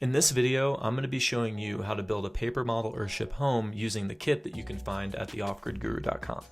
In this video, I'm going to be showing you how to build a paper model Earthship home using the kit that you can find at theoffgridguru.com.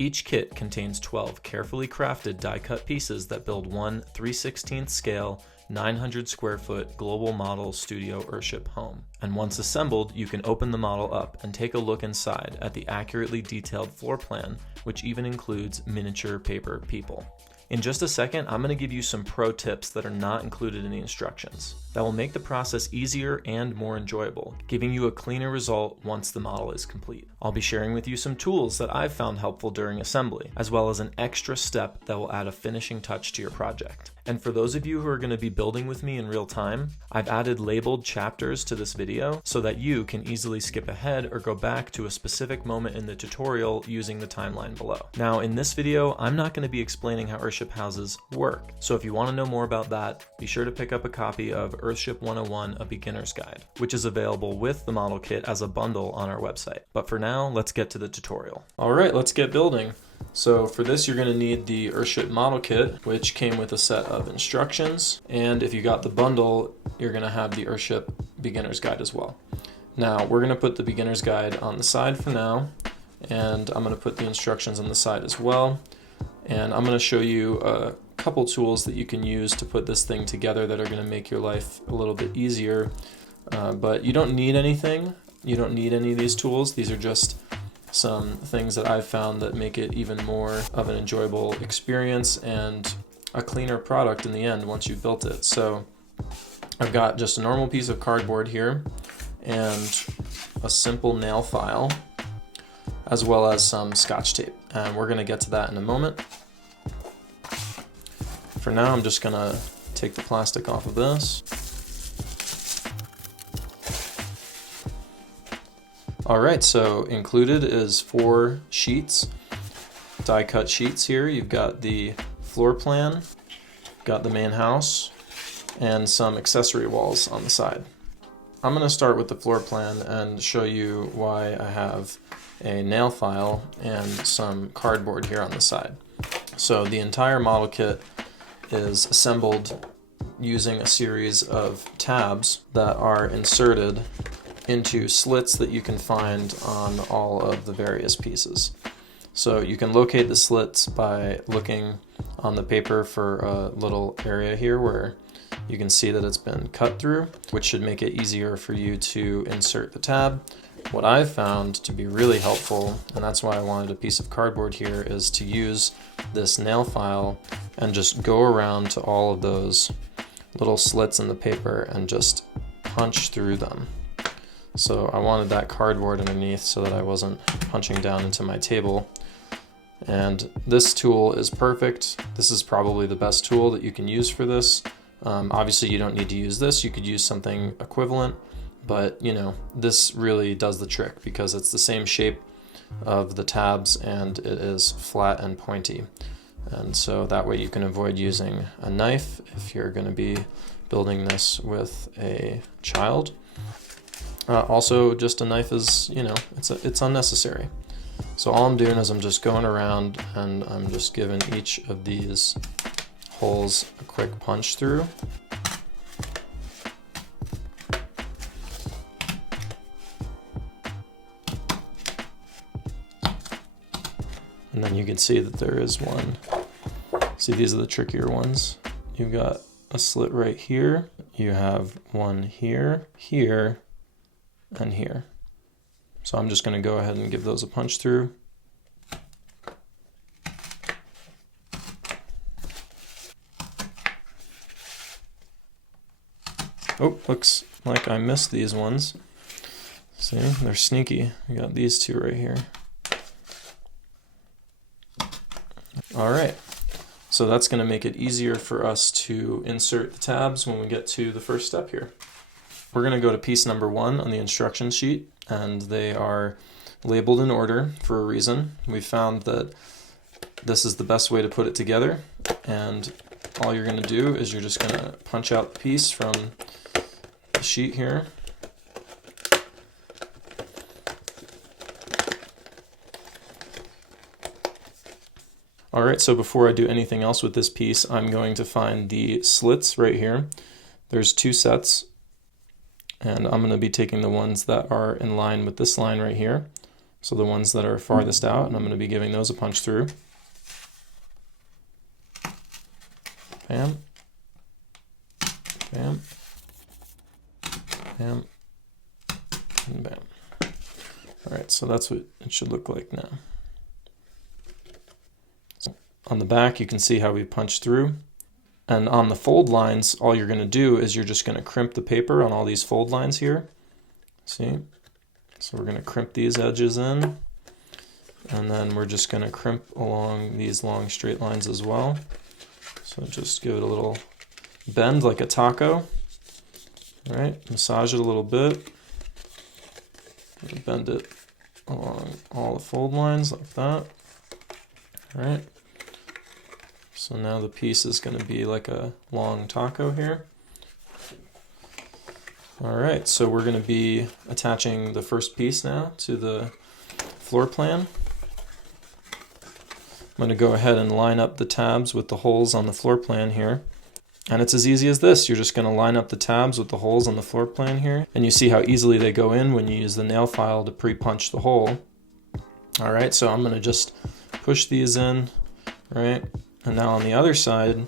Each kit contains 12 carefully crafted die-cut pieces that build one 3/16 scale, 900 square foot global model studio Earthship home. And once assembled, you can open the model up and take a look inside at the accurately detailed floor plan, which even includes miniature paper people. In just a second, I'm going to give you some pro tips that are not included in the instructions that will make the process easier and more enjoyable, giving you a cleaner result once the model is complete. I'll be sharing with you some tools that I've found helpful during assembly, as well as an extra step that will add a finishing touch to your project. And for those of you who are going to be building with me in real time, I've added labeled chapters to this video so that you can easily skip ahead or go back to a specific moment in the tutorial using the timeline below. Now, in this video, I'm not going to be explaining how Earthship houses work. So if you want to know more about that, be sure to pick up a copy of Earthship 101, A Beginner's Guide, which is available with the model kit as a bundle on our website. But for now, let's get to the tutorial. All right, let's get building. So for this, you're going to need the Earthship model kit, which came with a set of instructions. And if you got the bundle, you're going to have the Earthship Beginner's Guide as well. Now, we're going to put the Beginner's Guide on the side for now, and I'm going to put the instructions on the side as well. And I'm going to show you a couple tools that you can use to put this thing together that are going to make your life a little bit easier. But you don't need anything. You don't need any of these tools. These are just some things that I've found that make it even more of an enjoyable experience and a cleaner product in the end once you've built it. So I've got just a normal piece of cardboard here and a simple nail file, as well as some Scotch tape. And we're going to get to that in a moment. For now, I'm just going to take the plastic off of this. All right, so included is 4 sheets, die-cut sheets here. You've got the floor plan, got the main house, and some accessory walls on the side. I'm going to start with the floor plan and show you why I have a nail file and some cardboard here on the side. So the entire model kit is assembled using a series of tabs that are inserted into slits that you can find on all of the various pieces. So you can locate the slits by looking on the paper for a little area here where you can see that it's been cut through, which should make it easier for you to insert the tab. What I've found to be really helpful, and that's why I wanted a piece of cardboard here, is to use this nail file and just go around to all of those little slits in the paper and just punch through them. So I wanted that cardboard underneath so that I wasn't punching down into my table. And this tool is perfect. This is probably the best tool that you can use for this. Obviously you don't need to use this. You could use something equivalent, but you know, this really does the trick because it's the same shape of the tabs and it is flat and pointy. And so that way you can avoid using a knife if you're going to be building this with a child. Also, just a knife is, you know, it's unnecessary. So all I'm doing is I'm just going around and I'm just giving each of these holes a quick punch through. And then you can see that there is one. See, these are the trickier ones. You've got a slit right here. You have one here, here, and here. So I'm just going to go ahead and give those a punch through. Oh, looks like I missed these ones. See, they're sneaky. We got these two right here. All right, so that's going to make it easier for us to insert the tabs when we get to the first step here. We're going to go to piece number 1 on the instruction sheet, and they are labeled in order for a reason. We found that this is the best way to put it together, and all you're going to do is you're just going to punch out the piece from the sheet here. All right, so before I do anything else with this piece, I'm going to find the slits right here. There's 2 sets. And I'm going to be taking the ones that are in line with this line right here. So the ones that are farthest out, and I'm going to be giving those a punch through. Bam. Bam. Bam. And bam. Alright, so that's what it should look like now. So on the back, you can see how we punch through. And on the fold lines, all you're going to do is you're just going to crimp the paper on all these fold lines here. See? So we're going to crimp these edges in. And then we're just going to crimp along these long straight lines as well. So just give it a little bend like a taco. All right, massage it a little bit. Bend it along all the fold lines like that. All right. So now the piece is going to be like a long taco here. All right, so we're going to be attaching the first piece now to the floor plan. I'm going to go ahead and line up the tabs with the holes on the floor plan here. And it's as easy as this. You're just going to line up the tabs with the holes on the floor plan here. And you see how easily they go in when you use the nail file to pre-punch the hole. All right, so I'm going to just push these in, right? And now on the other side,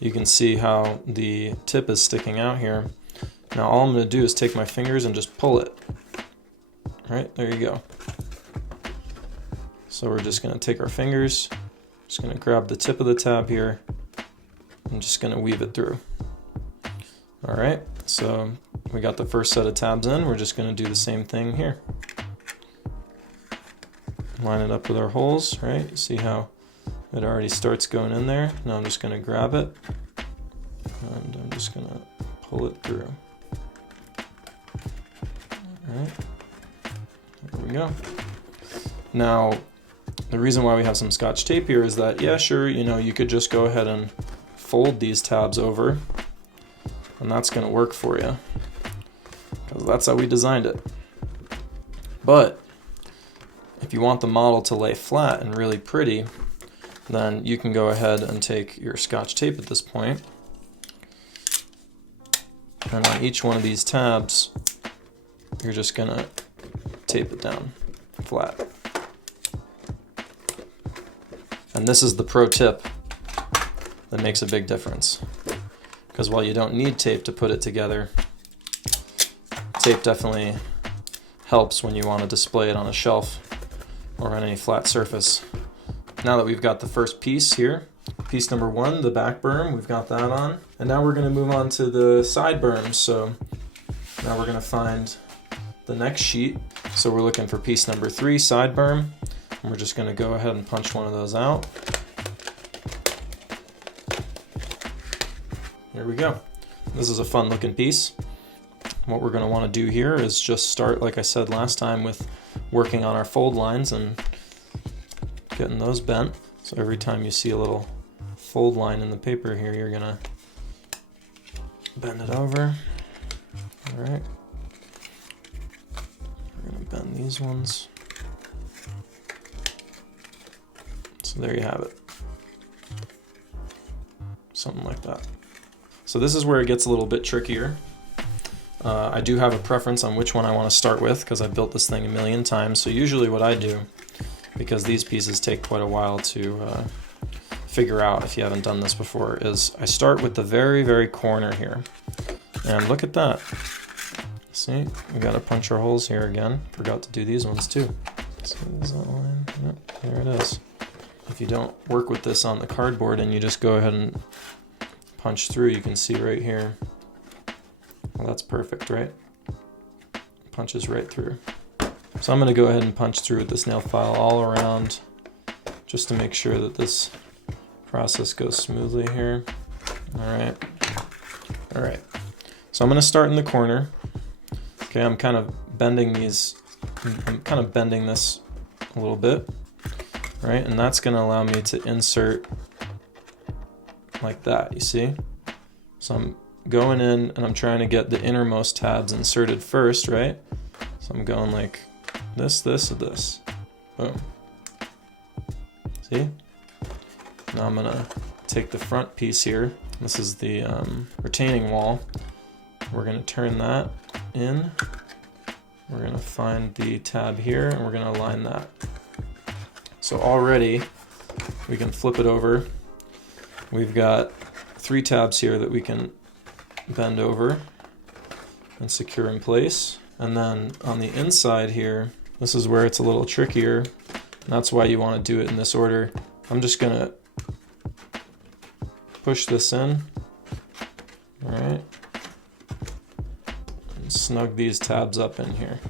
you can see how the tip is sticking out here. Now all I'm going to do is take my fingers and just pull it. Right, there you go. So we're just going to take our fingers, just going to grab the tip of the tab here, and just going to weave it through. All right, so we got the first set of tabs in. We're just going to do the same thing here. Line it up with our holes, right? You see how it already starts going in there. Now I'm just going to grab it, and I'm just going to pull it through. All right, there we go. Now, the reason why we have some Scotch tape here is that, yeah, sure, you know, you could just go ahead and fold these tabs over, and that's going to work for you, because that's how we designed it. But if you want the model to lay flat and really pretty, then you can go ahead and take your Scotch tape at this point, and on each one of these tabs, you're just going to tape it down flat. And this is the pro tip that makes a big difference. Because while you don't need tape to put it together, tape definitely helps when you want to display it on a shelf or on any flat surface. Now that we've got the first piece here, piece number 1, the back berm, we've got that on. And now we're going to move on to the side berms. So now we're going to find the next sheet. So we're looking for piece number 3, side berm. And we're just going to go ahead and punch one of those out. Here we go. This is a fun looking piece. What we're going to want to do here is just start, like I said last time, with working on our fold lines and getting those bent. So every time you see a little fold line in the paper here, you're going to bend it over. All right. We're going to bend these ones. So there you have it. Something like that. So this is where it gets a little bit trickier. I do have a preference on which one I want to start with because I've built this thing a million times. So usually what I do, because these pieces take quite a while to figure out if you haven't done this before, is I start with the very, very corner here. And look at that. See, we got to punch our holes here again. Forgot to do these ones too. So is that line? Yep, there it is. If you don't work with this on the cardboard and you just go ahead and punch through, you can see right here. Well, that's perfect, right? Punches right through. So I'm going to go ahead and punch through with this nail file all around just to make sure that this process goes smoothly here. All right. All right. So I'm going to start in the corner. Okay, I'm kind of bending these, I'm kind of bending this a little bit. Right, and that's going to allow me to insert like that, you see? So I'm going in and I'm trying to get the innermost tabs inserted first, right? So I'm going like this, this, and this. Boom. See? Now I'm going to take the front piece here. This is the retaining wall. We're going to turn that in. We're gonna find the tab here and we're gonna align that. So already we can flip it over. We've got 3 tabs here that we can bend over and secure in place. And then on the inside here, this is where it's a little trickier. And that's why you want to do it in this order. I'm just gonna push this in, all right, and snug these tabs up in here.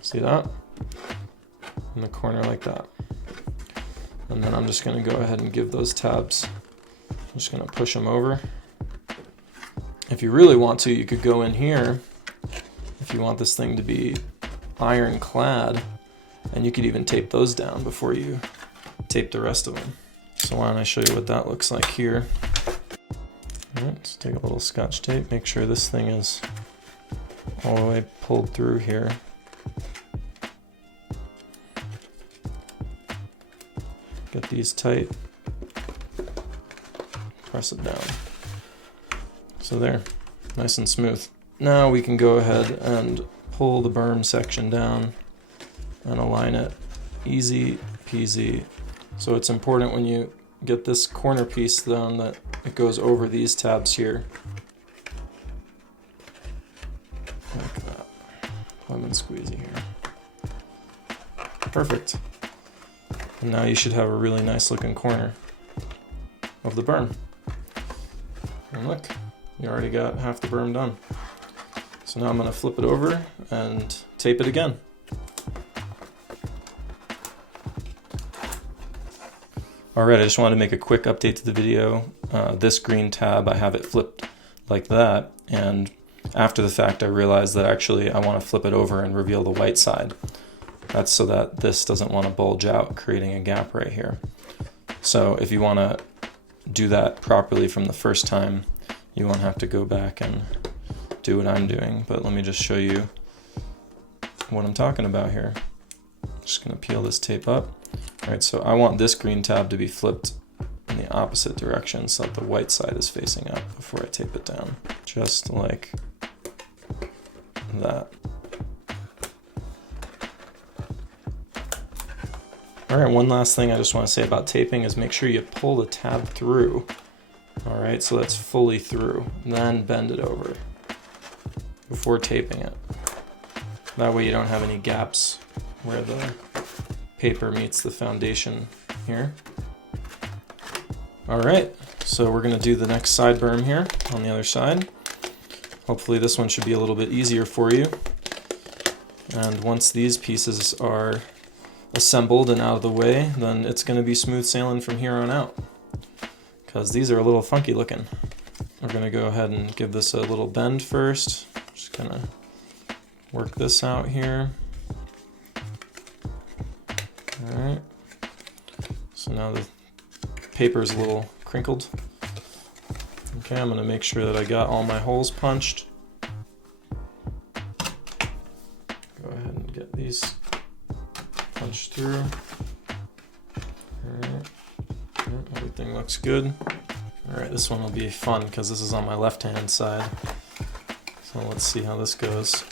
See that? In the corner like that. And then I'm just gonna go ahead and give those tabs, I'm just gonna push them over. If you really want to, you could go in here, if you want this thing to be ironclad, and you could even tape those down before you tape the rest of them. So why don't I show you what that looks like here. All right, let's take a little Scotch tape, make sure this thing is all the way pulled through here. Get these tight, press it down. So there, nice and smooth. Now we can go ahead and pull the berm section down and align it. Easy peasy. So it's important when you get this corner piece down that it goes over these tabs here. Like that. Lemon squeezy here. Perfect. And now you should have a really nice looking corner of the berm. And look, you already got half the berm done. So now I'm going to flip it over and tape it again. Alright, I just wanted to make a quick update to the video. This green tab, I have it flipped like that, and after the fact I realized that actually I want to flip it over and reveal the white side. That's so that this doesn't want to bulge out, creating a gap right here. So if you want to do that properly from the first time, you won't have to go back and do what I'm doing, but let me just show you what I'm talking about here. Just gonna peel this tape up. All right, so I want this green tab to be flipped in the opposite direction so that the white side is facing up before I tape it down. Just like that. All right, one last thing I just want to say about taping is make sure you pull the tab through. All right, so that's fully through, then bend it over before taping it. That way you don't have any gaps where the paper meets the foundation here. All right, so we're gonna do the next side berm here on the other side. Hopefully this one should be a little bit easier for you. And once these pieces are assembled and out of the way, then it's gonna be smooth sailing from here on out, because these are a little funky looking. We're gonna go ahead and give this a little bend first. Just gonna work this out here. All right, so now the paper's a little crinkled. Okay, I'm gonna make sure that I got all my holes punched. Go ahead and get these punched through. All right, everything looks good. All right, this one will be fun because this is on my left-hand side. So let's see how this goes.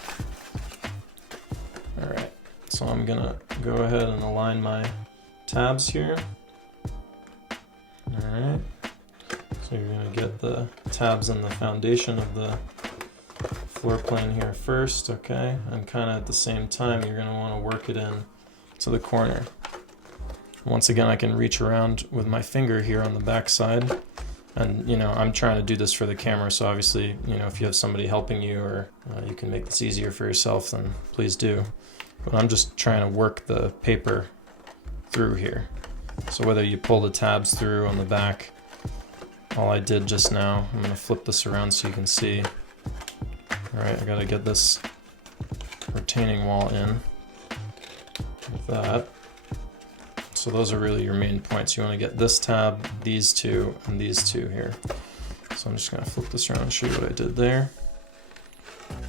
All right, so I'm gonna go ahead and align my tabs here. All right, so you're gonna get the tabs in the foundation of the floor plan here first, okay? And kind of at the same time, you're gonna wanna work it in to the corner. Once again, I can reach around with my finger here on the back side. And, you know, I'm trying to do this for the camera, so obviously, you know, if you have somebody helping you or you can make this easier for yourself, then please do. But I'm just trying to work the paper through here. So whether you pull the tabs through on the back, all I did just now, I'm gonna flip this around so you can see. All right, I gotta get this retaining wall in with that. So those are really your main points. You want to get this tab, these two, and these two here. So I'm just going to flip this around and show you what I did there.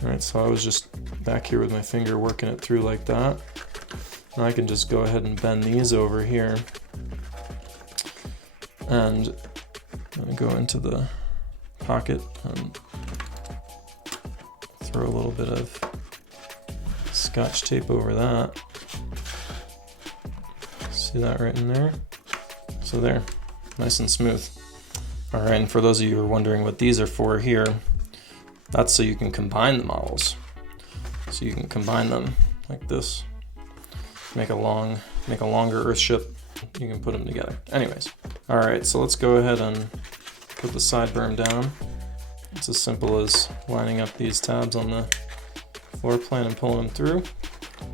All right, so I was just back here with my finger working it through like that. Now I can just go ahead and bend these over here. And I'm going to go into the pocket and throw a little bit of Scotch tape over that. See that right in there? So there, nice and smooth. All right, and for those of you who are wondering what these are for here, that's so you can combine the models. So you can combine them like this, make a longer Earthship. You can put them together. Anyways, all right, so let's go ahead and put the side berm down. It's as simple as lining up these tabs on the floor plan and pulling them through.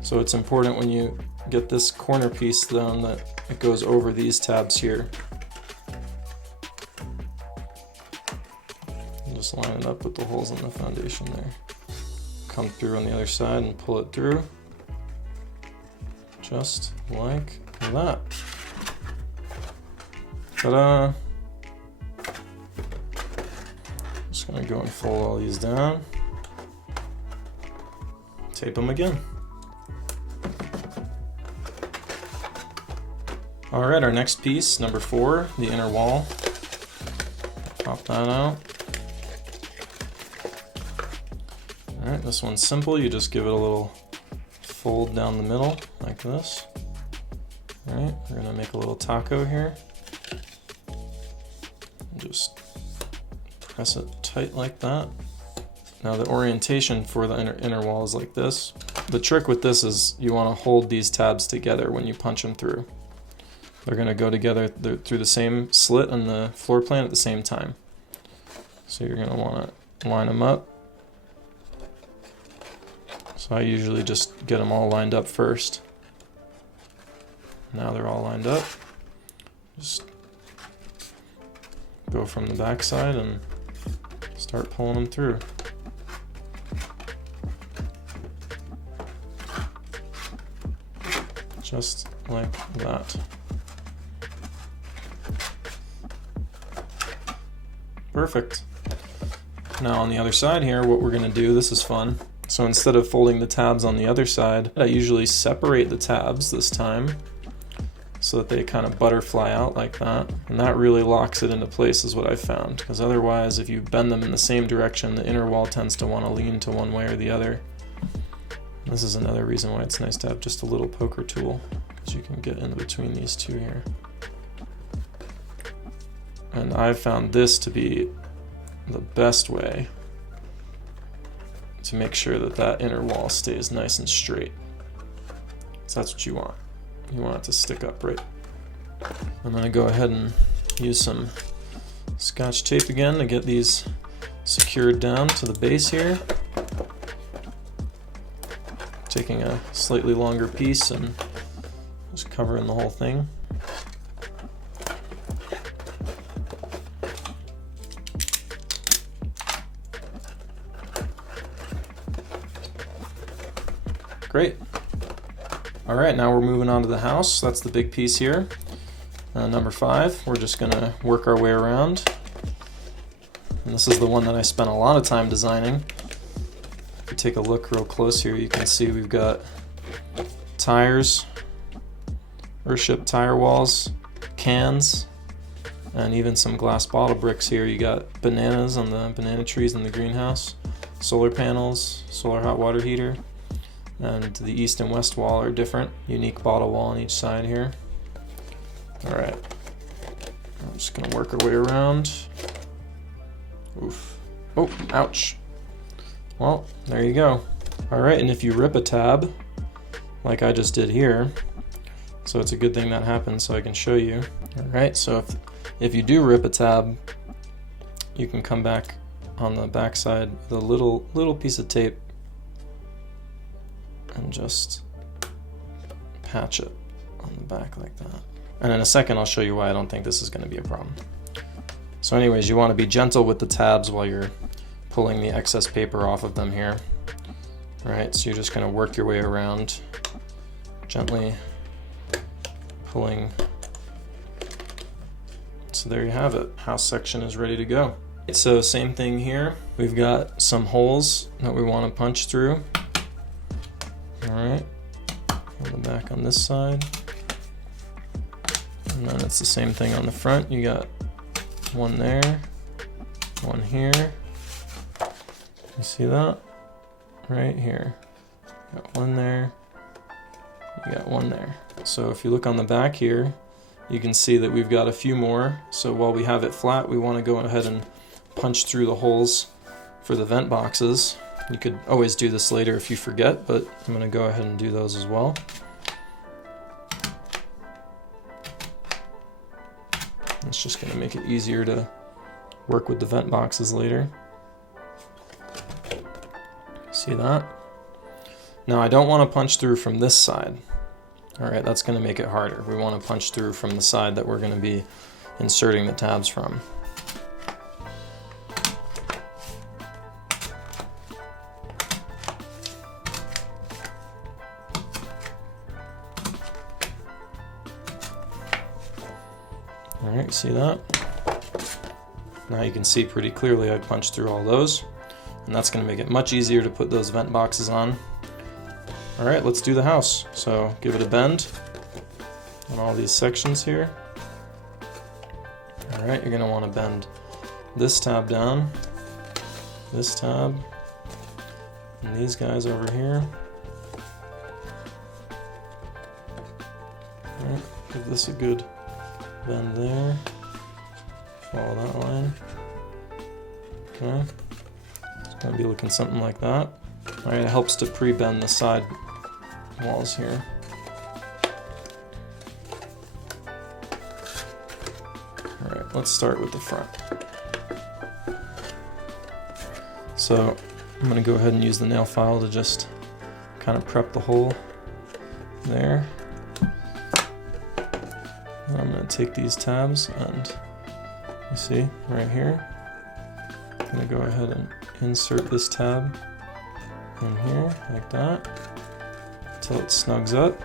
So it's important when you get this corner piece down that it goes over these tabs here. And just line it up with the holes in the foundation there. Come through on the other side and pull it through. Just like that. Ta-da! Just gonna go and fold all these down. Tape them again. All right, our next piece, number 4, the inner wall. Pop that out. All right, this one's simple. You just give it a little fold down the middle like this. All right, we're gonna make a little taco here. And just press it tight like that. Now the orientation for the inner wall is like this. The trick with this is you want to hold these tabs together when you punch them through. They're going to go together through the same slit on the floor plan at the same time. So you're going to want to line them up. So I usually just get them all lined up first. Now they're all lined up. Just go from the back side and start pulling them through. Just like that. Perfect. Now on the other side here, what we're going to do, this is fun. So instead of folding the tabs on the other side, I usually separate the tabs this time so that they kind of butterfly out like that. And that really locks it into place is what I found. Because otherwise, if you bend them in the same direction, the inner wall tends to want to lean to one way or the other. This is another reason why it's nice to have just a little poker tool, because you can get in between these two here. And I've found this to be the best way to make sure that that inner wall stays nice and straight. So that's what you want. You want it to stick upright. I'm going to go ahead and use some Scotch tape again to get these secured down to the base here. Taking a slightly longer piece and just covering the whole thing. Great. All right, now we're moving on to the house. That's the big piece here. Number 5, we're just gonna work our way around. And this is the one that I spent a lot of time designing. If you take a look real close here, you can see we've got tires, Earthship tire walls, cans, and even some glass bottle bricks here. You got bananas on the banana trees in the greenhouse, solar panels, solar hot water heater, and the east and west wall are different. Unique bottle wall on each side here. All right, I'm just gonna work our way around. Oof. Oh, ouch. Well, there you go. All right, and if you rip a tab, like I just did here, so it's a good thing that happened so I can show you. All right, so if you do rip a tab, you can come back on the back side with a little piece of tape and just patch it on the back like that. And in a second, I'll show you why I don't think this is going to be a problem. So anyways, you want to be gentle with the tabs while you're pulling the excess paper off of them here. All right, so you're just going to work your way around, gently pulling. So there you have it. House section is ready to go. So same thing here. We've got some holes that we want to punch through. All right, on the back on this side. And then it's the same thing on the front. You got one there, one here. You see that? Right here. Got one there. You got one there. So if you look on the back here, you can see that we've got a few more. So while we have it flat, we want to go ahead and punch through the holes for the vent boxes. You could always do this later if you forget, but I'm going to go ahead and do those as well. It's just going to make it easier to work with the vent boxes later. See that? Now I don't want to punch through from this side. Alright, that's going to make it harder. We want to punch through from the side that we're going to be inserting the tabs from. Alright, see that? Now you can see pretty clearly I punched through all those, and that's going to make it much easier to put those vent boxes on. Alright, let's do the house. So give it a bend on all these sections here. Alright, you're going to want to bend this tab down, this tab, and these guys over here. Alright, give this a good bend there. Follow that line. Okay. It's going to be looking something like that. Alright, it helps to pre-bend the side walls here. Alright, let's start with the front. So I'm going to go ahead and use the nail file to just kind of prep the hole there. And I'm going to take these tabs and you see right here, I'm going to go ahead and insert this tab in here like that until it snugs up.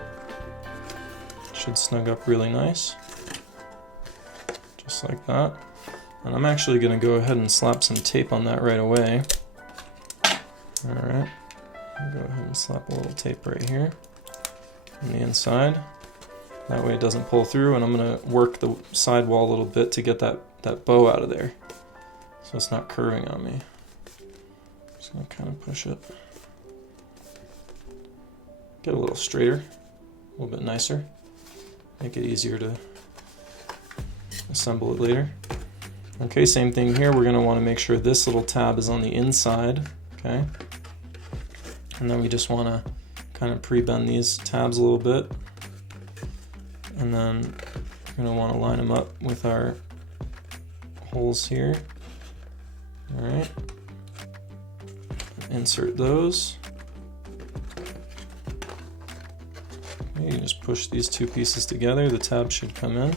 It should snug up really nice, just like that. And I'm actually going to go ahead and slap some tape on that right away. Alright, I'll go ahead and slap a little tape right here on the inside. That way it doesn't pull through, and I'm going to work the sidewall a little bit to get that bow out of there so it's not curving on me. Just going to kind of push it. Get a little straighter, a little bit nicer. Make it easier to assemble it later. Okay, same thing here. We're going to want to make sure this little tab is on the inside. Okay. And then we just want to kind of pre-bend these tabs a little bit. And then we're going to want to line them up with our holes here. Alright. Insert those. Okay, you just push these two pieces together. The tab should come in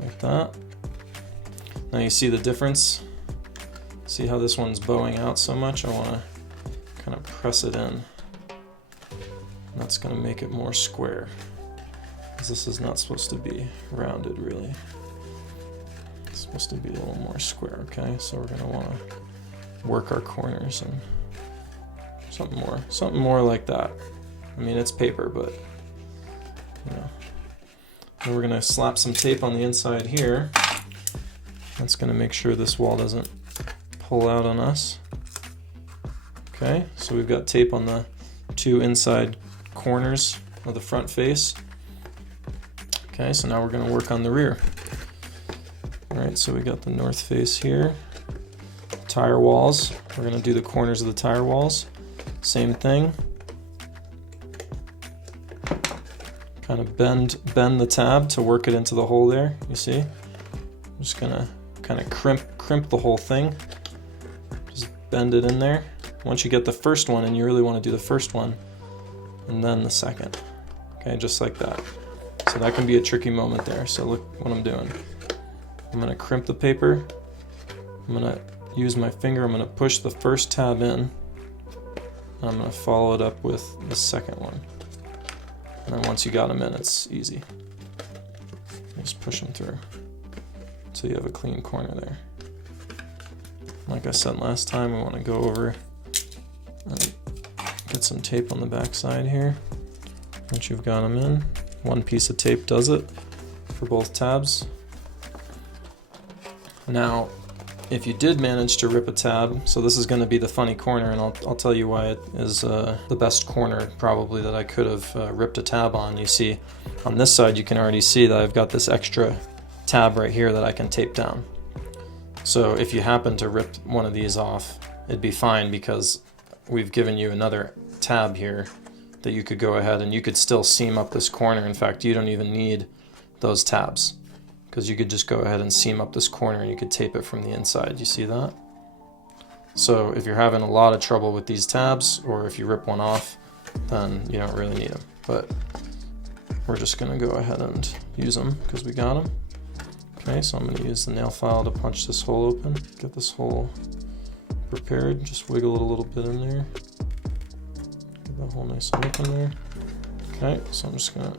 like that. Now you see the difference? See how this one's bowing out so much? I want to kind of press it in. That's going to make it more square. This is not supposed to be rounded, really. It's supposed to be a little more square, okay? So we're going to want to work our corners and something more like that. I mean, it's paper, but you know. Then we're going to slap some tape on the inside here. That's going to make sure this wall doesn't pull out on us. Okay, so we've got tape on the two inside corners of the front face. Okay, so now we're going to work on the rear. Alright, so we got the north face here. Tire walls. We're going to do the corners of the tire walls. Same thing. Kind of bend the tab to work it into the hole there, you see? I'm just going to kind of crimp the whole thing. Just bend it in there. Once you get the first one, and you really want to do the first one, and then the second. Okay, just like that. So that can be a tricky moment there. So look what I'm doing. I'm going to crimp the paper. I'm going to use my finger. I'm going to push the first tab in. And I'm going to follow it up with the second one. And then once you got them in, it's easy. Just push them through until you have a clean corner there. Like I said last time, we want to go over and get some tape on the back side here. Once you've got them in, one piece of tape does it for both tabs. Now, if you did manage to rip a tab, so this is going to be the funny corner, and I'll tell you why it is the best corner probably that I could have ripped a tab on. You see, on this side you can already see that I've got this extra tab right here that I can tape down. So if you happen to rip one of these off, it'd be fine because we've given you another tab here that you could go ahead and you could still seam up this corner. In fact, you don't even need those tabs, because you could just go ahead and seam up this corner and you could tape it from the inside. You see that? So if you're having a lot of trouble with these tabs, or if you rip one off, then you don't really need them. But we're just gonna go ahead and use them because we got them. Okay, so I'm gonna use the nail file to punch this hole open, get this hole prepared, just wiggle it a little bit in there. Get that hole nice and open there. Okay, so I'm just gonna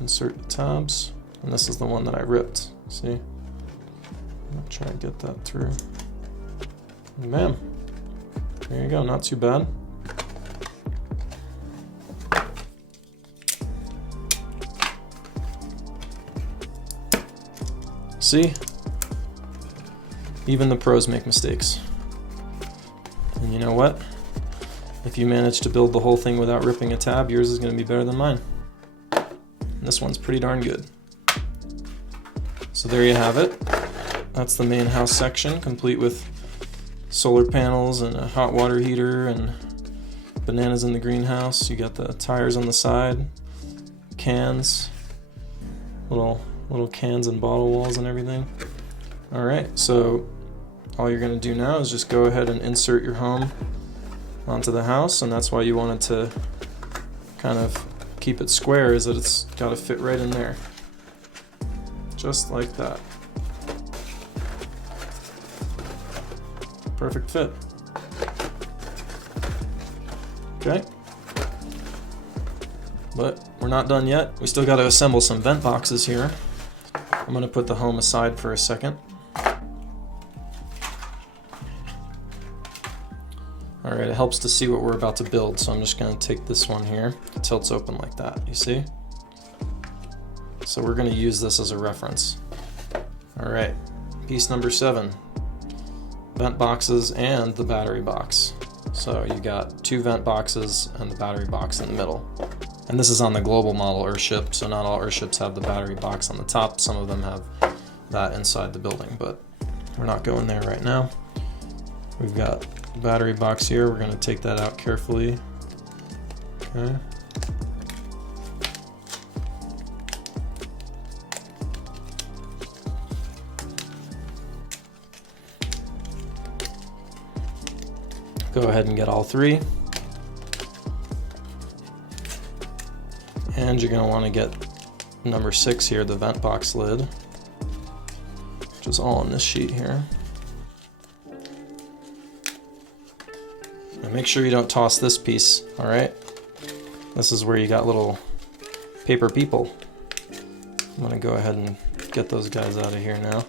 insert the tabs. And this is the one that I ripped, see? I'll try and get that through. And bam, there you go, not too bad. See? Even the pros make mistakes. And you know what? If you manage to build the whole thing without ripping a tab, yours is gonna be better than mine. And this one's pretty darn good. So there you have it. That's the main house section, complete with solar panels and a hot water heater and bananas in the greenhouse. You got the tires on the side, cans, little cans and bottle walls and everything. All right, so all you're gonna do now is just go ahead and insert your home onto the house, and that's why you wanted to kind of keep it square, is that it's gotta fit right in there. Just like that. Perfect fit. Okay. But we're not done yet. We still got to assemble some vent boxes here. I'm going to put the home aside for a second. Alright, it helps to see what we're about to build, so I'm just going to take this one here. It tilts open like that, you see? So we're going to use this as a reference. All right, piece number 7, vent boxes and the battery box. So you got 2 vent boxes and the battery box in the middle. And this is on the global model Earthship, so not all Earthships have the battery box on the top. Some of them have that inside the building, but we're not going there right now. We've got the battery box here. We're going to take that out carefully. Okay. Go ahead and get all 3. And you're going to want to get number 6 here, the vent box lid, which is all on this sheet here. And make sure you don't toss this piece, all right? This is where you got little paper people. I'm going to go ahead and get those guys out of here now.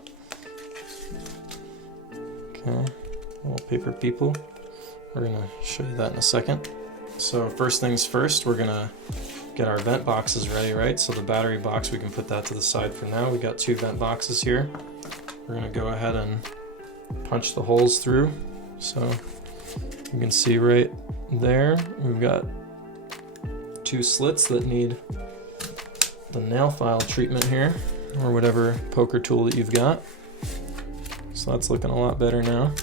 Okay, little paper people. We're going to show you that in a second. So first things first, we're going to get our vent boxes ready, right? So the battery box, we can put that to the side for now. We got 2 vent boxes here. We're going to go ahead and punch the holes through. So you can see right there, we've got 2 slits that need the nail file treatment here, or whatever poker tool that you've got. So that's looking a lot better now.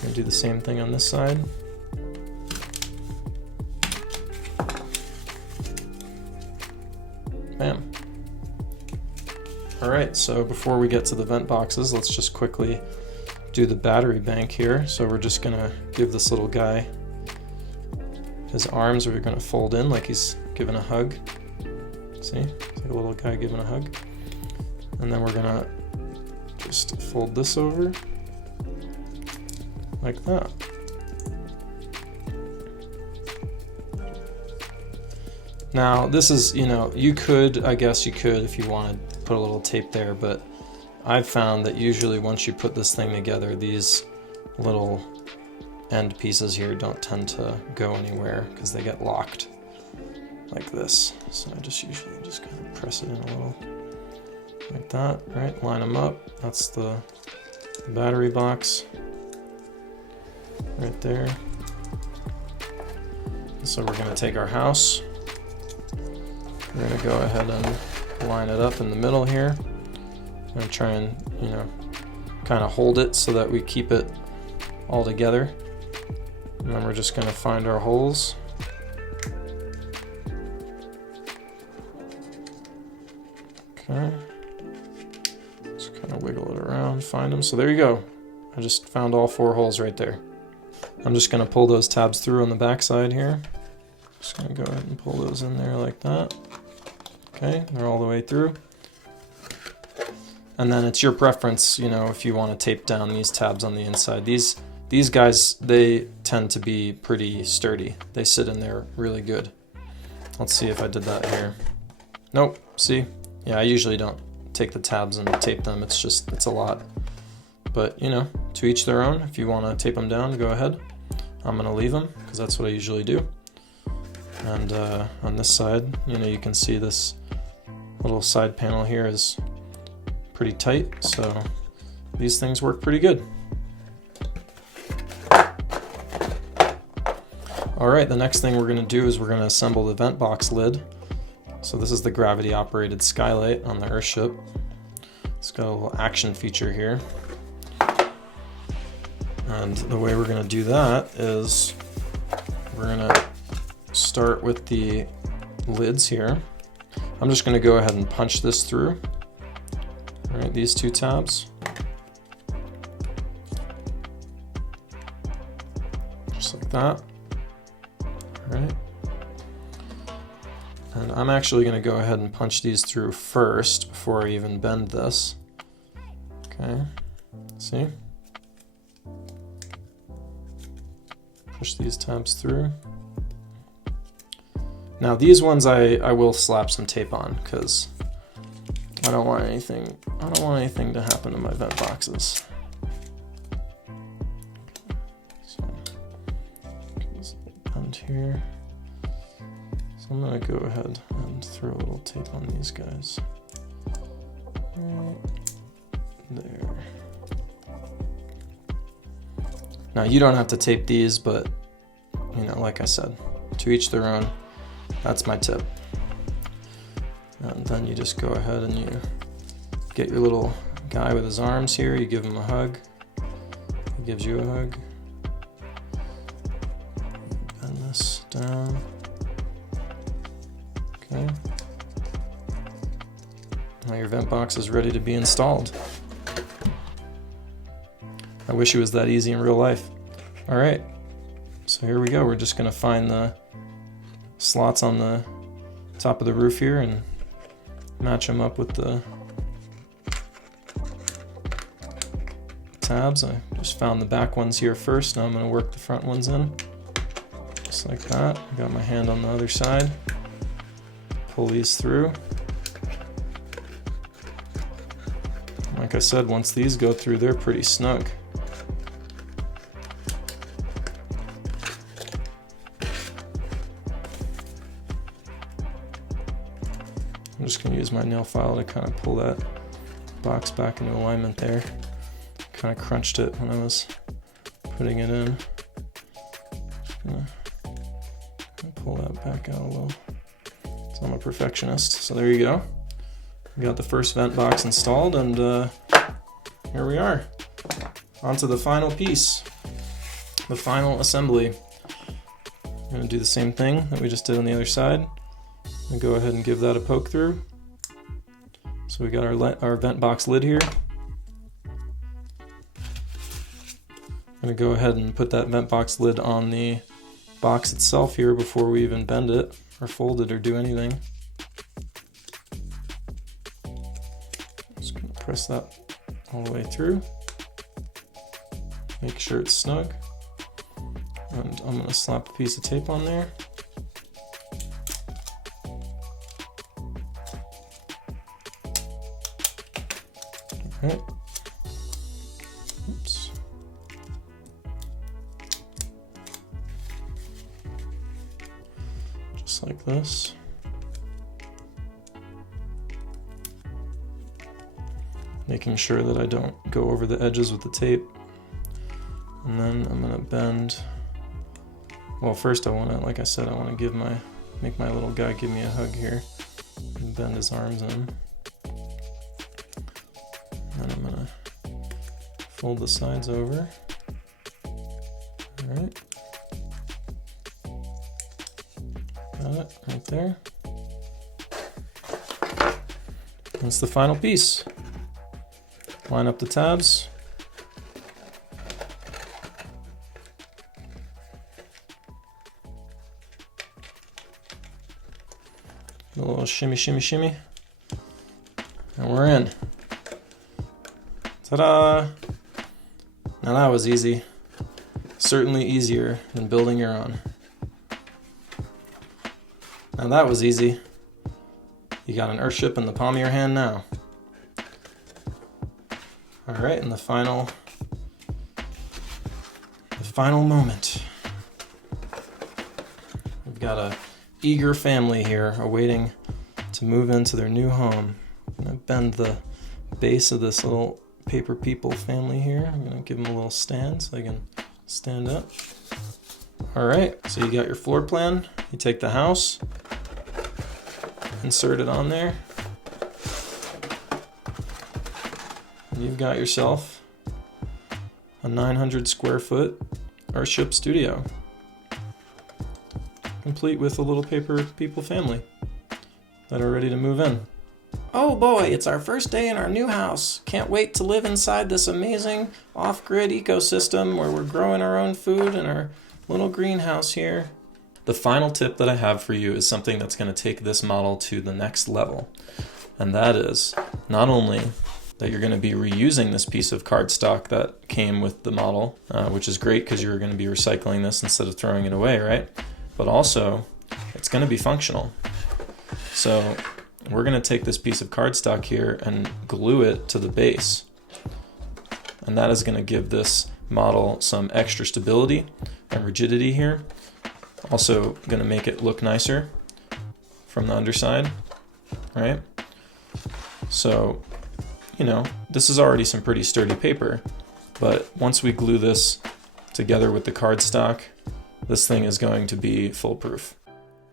Gonna do the same thing on this side. Bam. All right, so before we get to the vent boxes, let's just quickly do the battery bank here. So we're just gonna give this little guy his arms, we're gonna fold in like he's giving a hug. See, it's like a little guy giving a hug. And then we're gonna just fold this over like that. Now this is, you know, you could, I guess you could if you wanted, put a little tape there, but I've found that usually once you put this thing together, these little end pieces here don't tend to go anywhere because they get locked like this. So I just usually just kind of press it in a little like that, right? Line them up. That's the the battery box right there. So we're going to take our house. We're going to go ahead and line it up in the middle here. I'm going to try and, you know, kind of hold it so that we keep it all together. And then we're just going to find our holes. Okay. Just kind of wiggle it around, find them. So there you go. I just found all 4 holes right there. I'm just going to pull those tabs through on the back side here. Just going to go ahead and pull those in there like that. Okay, they're all the way through. And then it's your preference, you know, if you want to tape down these tabs on the inside. These guys, they tend to be pretty sturdy. They sit in there really good. Let's see if I did that here. Nope, see? Yeah, I usually don't take the tabs and tape them. It's a lot. But, you know, to each their own. If you want to tape them down, go ahead. I'm going to leave them because that's what I usually do. And on this side, you know, you can see this little side panel here is pretty tight. So these things work pretty good. All right, the next thing we're going to do is we're going to assemble the vent box lid. So this is the gravity operated skylight on the Earthship. It's got a little action feature here. And the way we're going to do that is we're going to start with the lids here. I'm just going to go ahead and punch this through. All right, these 2 tabs. Just like that. All right. And I'm actually going to go ahead and punch these through first before I even bend this. Okay, see? Push these tabs through. Now these ones I will slap some tape on because I don't want anything to happen to my vent boxes. So bend here. So I'm gonna go ahead and throw a little tape on these guys. Right there. Now you don't have to tape these, but you know, like I said, to each their own. That's my tip. And then you just go ahead and you get your little guy with his arms here, you give him a hug. He gives you a hug. Bend this down. Okay. Now your vent box is ready to be installed. I wish it was that easy in real life. All right, so here we go. We're just gonna find the slots on the top of the roof here and match them up with the tabs. I just found the back ones here first. Now I'm gonna work the front ones in, just like that. Got my hand on the other side. Pull these through. Like I said, once these go through, they're pretty snug. I'm just going to use my nail file to kind of pull that box back into alignment there. Kind of crunched it when I was putting it in. Pull that back out a little. So I'm a perfectionist. So there you go. We got the first vent box installed, and here we are. On to the final piece, the final assembly. I'm going to do the same thing that we just did on the other side. And go ahead and give that a poke through. So we got our vent box lid here. I'm going to go ahead and put that vent box lid on the box itself here before we even bend it or fold it or do anything. Just going to press that all the way through. Make sure it's snug. And I'm going to slap a piece of tape on there. Right. Oops. Just like this. making sure that I don't go over the edges with the tape. And then I'm gonna bend. Well, first I wanna, like I said, I wanna make my little guy give me a hug here and bend his arms in. And I'm gonna fold the sides over. All right. Got it right there. That's the final piece. Line up the tabs. A little shimmy, shimmy, shimmy. And we're in. Ta-da! Now that was easy. Certainly easier than building your own. Now that was easy. You got an Earthship in the palm of your hand now. All right, and the final moment. We've got a eager family here awaiting to move into their new home. I'm gonna bend the base of this little paper people family here. I'm gonna give them a little stand so they can stand up. All right, so you got your floor plan. You take the house, insert it on there, and you've got yourself a 900 square foot Earthship studio, complete with a little paper people family that are ready to move in. Oh boy, it's our first day in our new house. Can't wait to live inside this amazing off-grid ecosystem where we're growing our own food in our little greenhouse here. The final tip that I have for you is something that's going to take this model to the next level. And that is not only that you're going to be reusing this piece of cardstock that came with the model, which is great because you're going to be recycling this instead of throwing it away, right? But also, it's going to be functional. So we're going to take this piece of cardstock here and glue it to the base. And that is going to give this model some extra stability and rigidity here. Also going to make it look nicer from the underside, right? So, you know, this is already some pretty sturdy paper, but once we glue this together with the cardstock, this thing is going to be foolproof.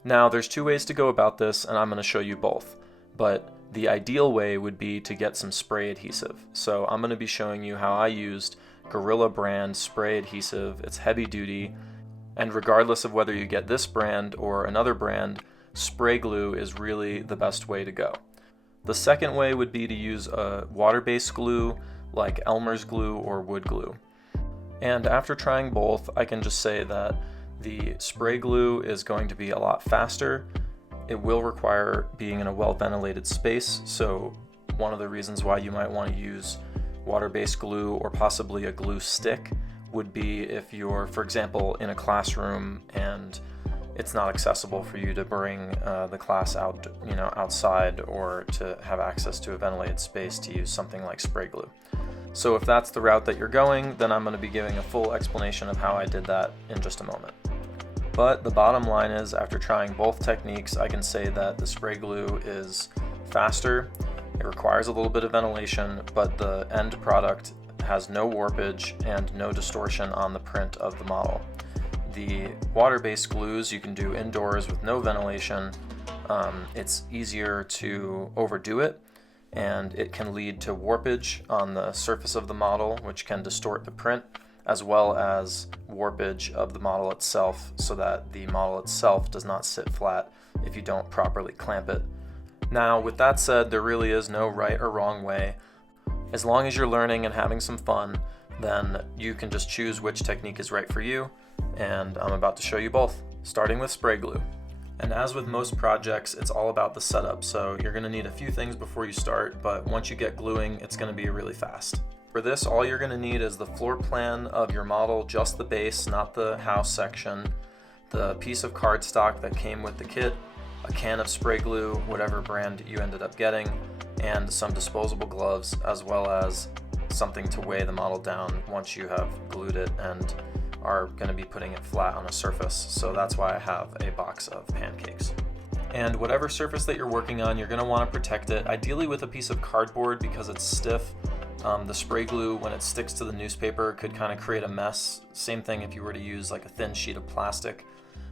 Now, there's two ways to go about this, and I'm going to show you both. But the ideal way would be to get some spray adhesive. So I'm going to be showing you how I used Gorilla brand spray adhesive. It's heavy duty, and regardless of whether you get this brand or another brand, spray glue is really the best way to go. The second way would be to use a water-based glue like Elmer's glue or wood glue. And after trying both, I can just say that the spray glue is going to be a lot faster. It will require being in a well-ventilated space, so one of the reasons why you might want to use water-based glue or possibly a glue stick would be if you're, for example, in a classroom and it's not accessible for you to bring the class out, outside, or to have access to a ventilated space to use something like spray glue. So if that's the route that you're going, then I'm going to be giving a full explanation of how I did that in just a moment. But the bottom line is, after trying both techniques, I can say that the spray glue is faster, it requires a little bit of ventilation, but the end product has no warpage and no distortion on the print of the model. The water-based glues you can do indoors with no ventilation. It's easier to overdo it, and it can lead to warpage on the surface of the model, which can distort the print, as well as warpage of the model itself, so that the model itself does not sit flat if you don't properly clamp it. Now, with that said, there really is no right or wrong way. As long as you're learning and having some fun, then you can just choose which technique is right for you, and I'm about to show you both, starting with spray glue. And as with most projects, it's all about the setup, so you're going to need a few things before you start, but once you get gluing, it's going to be really fast. For this, all you're going to need is the floor plan of your model, just the base, not the house section, the piece of cardstock that came with the kit, a can of spray glue, whatever brand you ended up getting, and some disposable gloves, as well as something to weigh the model down once you have glued it and are going to be putting it flat on a surface. So that's why I have a box of pancakes. And whatever surface that you're working on, you're going to want to protect it, ideally with a piece of cardboard because it's stiff. The spray glue, when it sticks to the newspaper, could kind of create a mess. Same thing if you were to use like a thin sheet of plastic.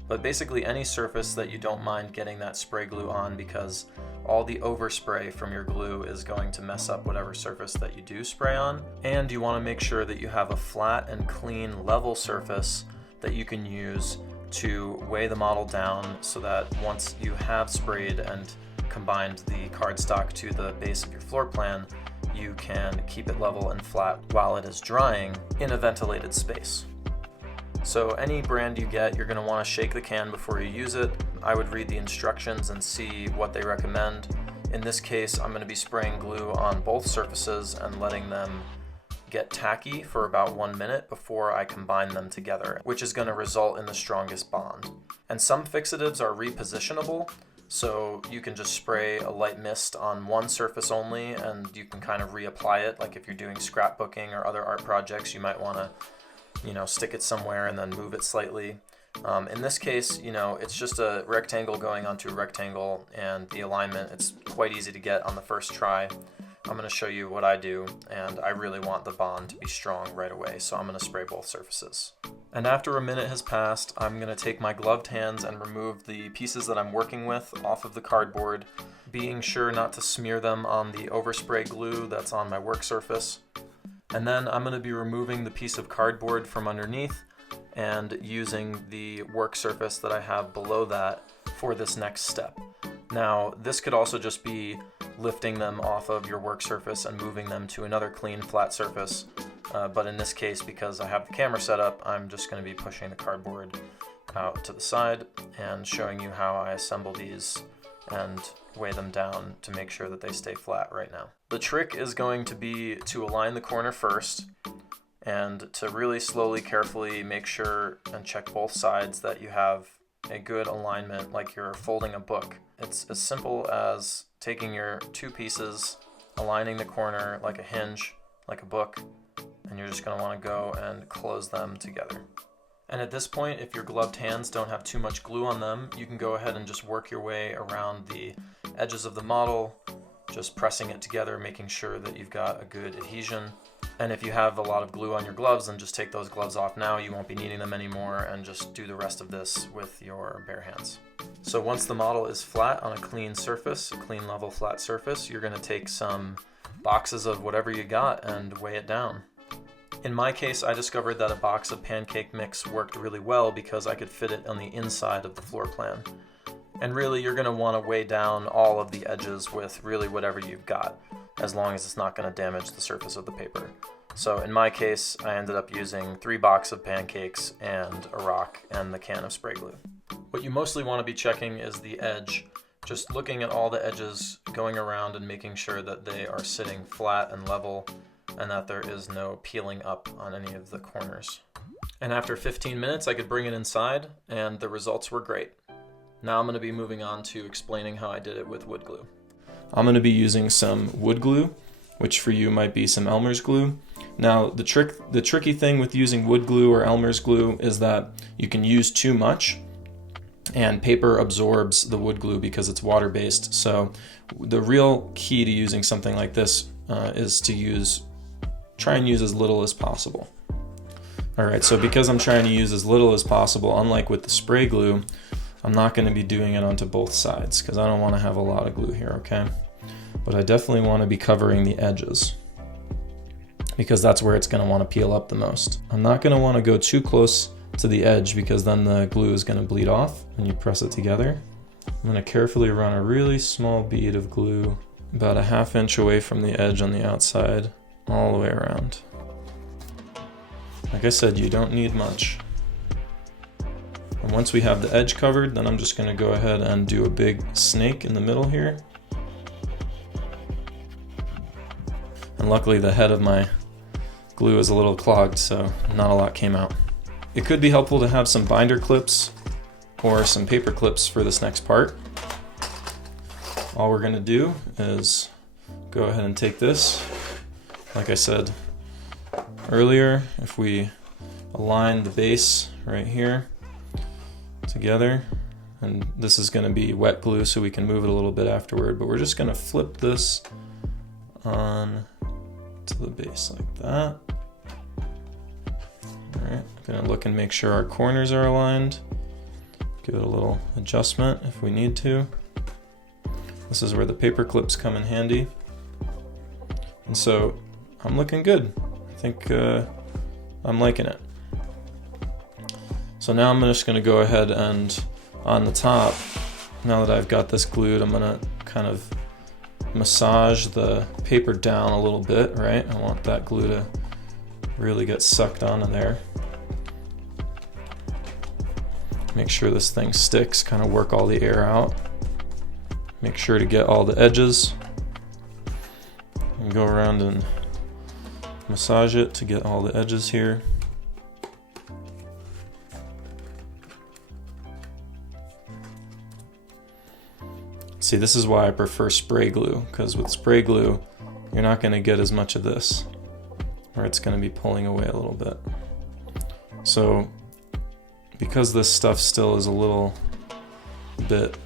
But basically any surface that you don't mind getting that spray glue on, because all the overspray from your glue is going to mess up whatever surface that you do spray on. And you want to make sure that you have a flat and clean level surface that you can use to weigh the model down, so that once you have sprayed and combined the cardstock to the base of your floor plan, you can keep it level and flat while it is drying in a ventilated space. So any brand you get, you're going to want to shake the can before you use it. I would read the instructions and see what they recommend. In this case, I'm going to be spraying glue on both surfaces and letting them get tacky for about 1 minute before I combine them together, which is going to result in the strongest bond. And some fixatives are repositionable, so you can just spray a light mist on one surface only and you can kind of reapply it. Like if you're doing scrapbooking or other art projects, you might want to, stick it somewhere and then move it slightly. In this case, it's just a rectangle going onto a rectangle, and the alignment, it's quite easy to get on the first try. I'm going to show you what I do, and I really want the bond to be strong right away, so I'm going to spray both surfaces. And after a minute has passed, I'm going to take my gloved hands and remove the pieces that I'm working with off of the cardboard, being sure not to smear them on the overspray glue that's on my work surface. And then I'm going to be removing the piece of cardboard from underneath and using the work surface that I have below that for this next step. Now, this could also just be lifting them off of your work surface and moving them to another clean flat surface. But in this case, because I have the camera set up, I'm just going to be pushing the cardboard out to the side and showing you how I assemble these and weigh them down to make sure that they stay flat right now. The trick is going to be to align the corner first and to really slowly, carefully make sure and check both sides that you have a good alignment like you're folding a book. It's as simple as taking your two pieces, aligning the corner like a hinge, like a book, and you're just going to want to go and close them together. And at this point, if your gloved hands don't have too much glue on them, you can go ahead and just work your way around the edges of the model, just pressing it together, making sure that you've got a good adhesion. And if you have a lot of glue on your gloves, then just take those gloves off now. You won't be needing them anymore, and just do the rest of this with your bare hands. So once the model is flat on a clean surface, a clean level flat surface, you're going to take some boxes of whatever you got and weigh it down. In my case, I discovered that a box of pancake mix worked really well because I could fit it on the inside of the floor plan. And really, you're going to want to weigh down all of the edges with really whatever you've got, as long as it's not going to damage the surface of the paper. So in my case, I ended up using 3 boxes of pancakes and a rock and the can of spray glue. What you mostly want to be checking is the edge, just looking at all the edges, going around and making sure that they are sitting flat and level and that there is no peeling up on any of the corners. And after 15 minutes, I could bring it inside and the results were great. Now I'm going to be moving on to explaining how I did it with wood glue. I'm going to be using some wood glue, which for you might be some Elmer's glue. Now the tricky thing with using wood glue or Elmer's glue is that you can use too much and paper absorbs the wood glue because it's water-based. So the real key to using something like this is to try and use as little as possible. Alright, so because I'm trying to use as little as possible, unlike with the spray glue, I'm not going to be doing it onto both sides because I don't want to have a lot of glue here, okay? But I definitely want to be covering the edges because that's where it's going to want to peel up the most. I'm not going to want to go too close to the edge because then the glue is going to bleed off when you press it together. I'm going to carefully run a really small bead of glue about a 1/2 inch away from the edge on the outside, all the way around. Like I said, you don't need much. And once we have the edge covered, then I'm just going to go ahead and do a big snake in the middle here. And luckily the head of my glue is a little clogged, so not a lot came out. It could be helpful to have some binder clips or some paper clips for this next part. All we're going to do is go ahead and take this. Like I said earlier, if we align the base right here together And this is going to be wet glue, so we can move it a little bit afterward, but we're just going to flip this on to the base like that. All right, I'm going to look and make sure our corners are aligned. Give it a little adjustment if we need to. This is where the paper clips come in handy. And so I'm looking good. I think I'm liking it. So now I'm just going to go ahead and on the top, now that I've got this glued, I'm going to kind of massage the paper down a little bit, right? I want that glue to really get sucked onto there. Make sure this thing sticks, kind of work all the air out. Make sure to get all the edges. And go around and massage it to get all the edges here. See, this is why I prefer spray glue, because with spray glue, you're not going to get as much of this, or it's going to be pulling away a little bit. So, because this stuff still is a little bit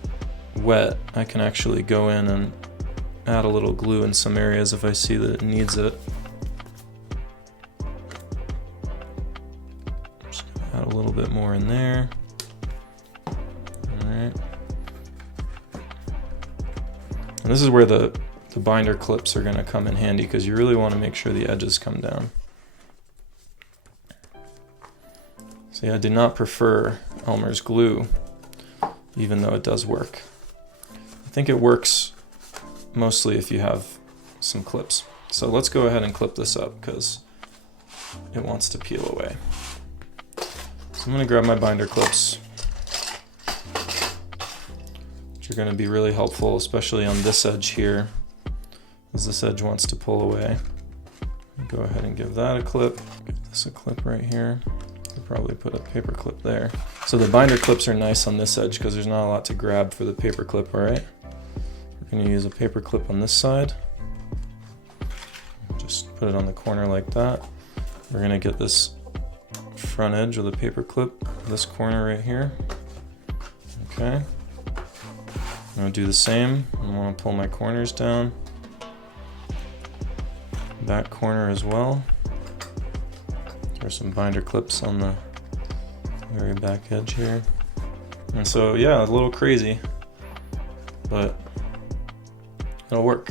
wet, I can actually go in and add a little glue in some areas if I see that it needs it. Just gonna add a little bit more in there. All right. And this is where the binder clips are going to come in handy, because you really want to make sure the edges come down. See, I do not prefer Elmer's glue, even though it does work. I think it works mostly if you have some clips. So let's go ahead and clip this up because it wants to peel away. So I'm going to grab my binder clips, which are going to be really helpful, especially on this edge here, as this edge wants to pull away. Go ahead and give that a clip. Give this a clip right here. I'll probably put a paper clip there. So the binder clips are nice on this edge because there's not a lot to grab for the paper clip, all right? We're going to use a paper clip on this side. Just put it on the corner like that. We're going to get this front edge with a paper clip, this corner right here. Okay. I'm going to do the same. I want to pull my corners down. That corner as well. There's some binder clips on the very back edge here. And so, yeah, a little crazy, but it'll work.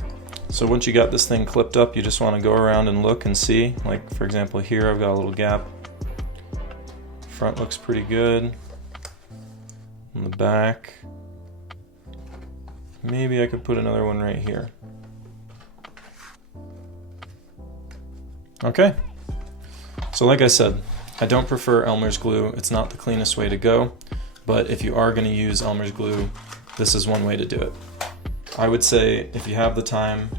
So once you got this thing clipped up, you just want to go around and look and see. Like, for example, here I've got a little gap. Front looks pretty good. On the back, maybe I could put another one right here. Okay. So like I said, I don't prefer Elmer's glue. It's not the cleanest way to go, but if you are going to use Elmer's glue, this is one way to do it. I would say if you have the time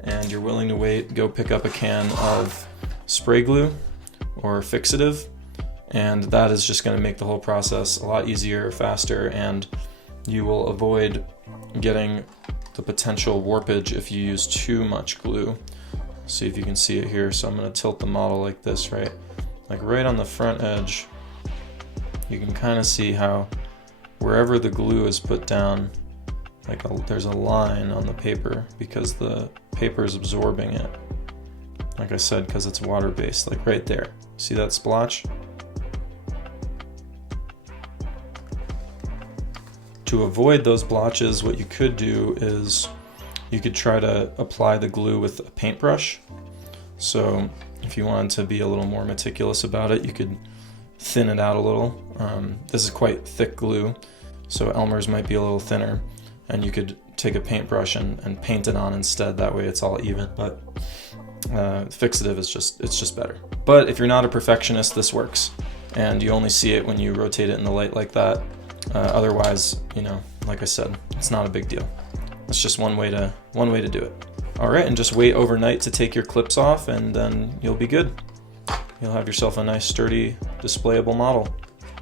and you're willing to wait, go pick up a can of spray glue or fixative, and that is just going to make the whole process a lot easier, faster, and you will avoid getting the potential warpage if you use too much glue. See if you can see it here. So I'm going to tilt the model like this, right? Like right on the front edge, you can kind of see how wherever the glue is put down, like there's a line on the paper because the paper is absorbing it. Like I said, because it's water-based, like right there. See that splotch? To avoid those blotches, what you could do is you could try to apply the glue with a paintbrush. So if you wanted to be a little more meticulous about it, you could thin it out a little. This is quite thick glue, so Elmer's might be a little thinner, and you could take a paintbrush and paint it on instead. That way it's all even, but fixative is just better. But if you're not a perfectionist, this works, and you only see it when you rotate it in the light like that. Otherwise, you know, like I said, it's not a big deal. It's just one way to do it. All right, and just wait overnight to take your clips off, and then you'll be good. You'll have yourself a nice, sturdy, displayable model.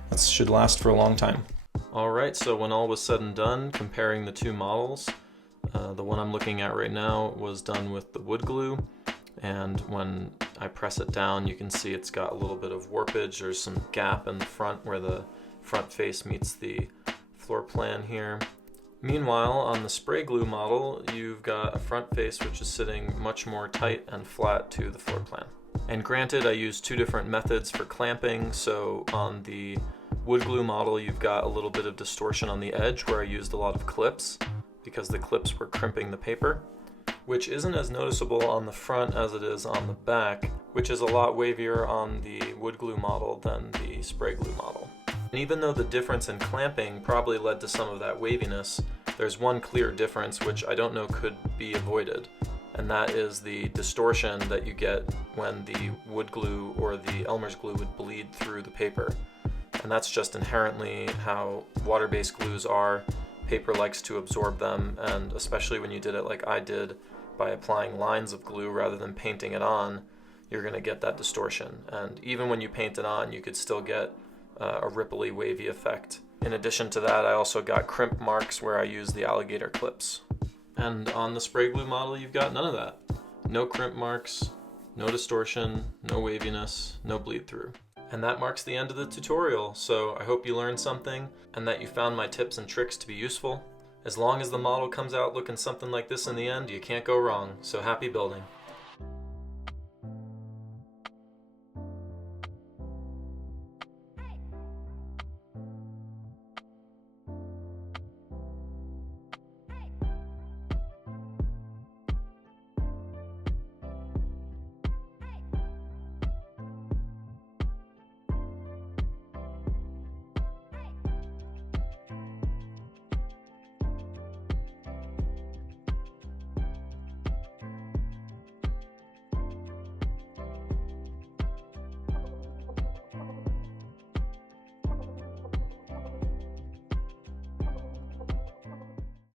That should last for a long time. All right, so when all was said and done, comparing the two models, the one I'm looking at right now was done with the wood glue, and when I press it down, you can see it's got a little bit of warpage. There's some gap in the front where the front face meets the floor plan here. Meanwhile, on the spray glue model, you've got a front face which is sitting much more tight and flat to the floor plan. And granted, I used two different methods for clamping, so on the wood glue model you've got a little bit of distortion on the edge where I used a lot of clips because the clips were crimping the paper, which isn't as noticeable on the front as it is on the back, which is a lot wavier on the wood glue model than the spray glue model. And even though the difference in clamping probably led to some of that waviness, there's one clear difference which I don't know could be avoided, and that is the distortion that you get when the wood glue or the Elmer's glue would bleed through the paper. And that's just inherently how water-based glues are. Paper likes to absorb them, and especially when you did it like I did by applying lines of glue rather than painting it on, you're going to get that distortion. And even when you paint it on, you could still get a ripply, wavy effect. In addition to that, I also got crimp marks where I used the alligator clips. And on the spray glue model, you've got none of that. No crimp marks, no distortion, no waviness, no bleed through. And that marks the end of the tutorial, so I hope you learned something and that you found my tips and tricks to be useful. As long as the model comes out looking something like this in the end, you can't go wrong, so happy building.